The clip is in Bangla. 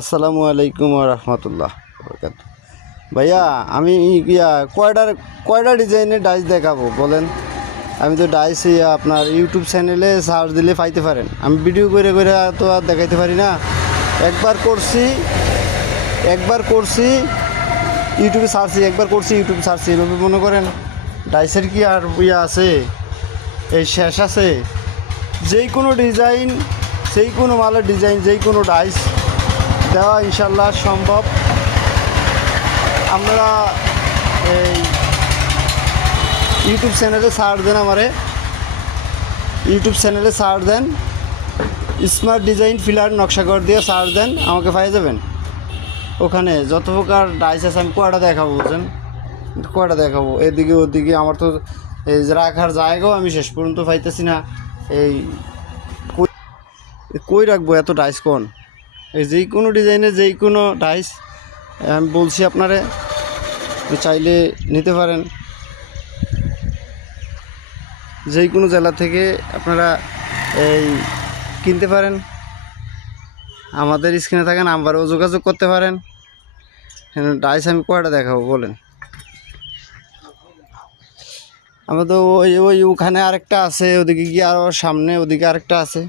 আসসালামু আলাইকুম ওয়া রাহমাতুল্লাহ বারাকাতুহু। ভাইয়া আমি কয়টা ডিজাইনের ডাইস দেখাবো বলেন? আমি তো ডাইস আপনার ইউটিউব চ্যানেলে সার্চ দিলে পাইতে পারেন। আমি ভিডিও করে করে তো আর দেখাইতে পারি না। একবার করছি ইউটিউবে সার্চি, একবার করছি ইউটিউবে সার্চি, এভাবে মনে করেন ডাইসের কি আর আছে এই শেষ আছে? যেই কোনো ডিজাইন, যেই কোনো মালের ডিজাইন, যেই কোনো ডাইস দেওয়া ইনশাল্লাহ সম্ভব। আপনারা এই ইউটিউব চ্যানেলে সার্চ দেন, ইউটিউব চ্যানেলে সার্চ দেন, স্মার্ট ডিজাইন ফিলার নকশাঘর দিয়ে সার্চ দেন, আমাকে পাই যাবেন। ওখানে যত প্রকার ডাইস আছে আমি কয়টা দেখাবো বুঝছেন, কয়টা দেখাবো এদিকে ওদিকে। আমার তো এই রাখার জায়গাও আমি শেষ পর্যন্ত পাইতেছি না। এই কই রাখবো এত ডাইস কোন? এই যেই কোনো ডিজাইনের যেই কোনো ডাইস আমি বলছি আপনারে, চাইলে নিতে পারেন। যেই কোনো জেলা থেকে আপনারা এই কিনতে পারেন। আমাদের স্ক্রিনে থাকা নাম্বারেও যোগাযোগ করতে পারেন। ডাইস আমি কয়টা দেখাবো বলেন? আমরা তো ওই ওখানে আরেকটা আছে, ওদিকে গিয়ে আরও সামনে ওদিকে আরেকটা আছে।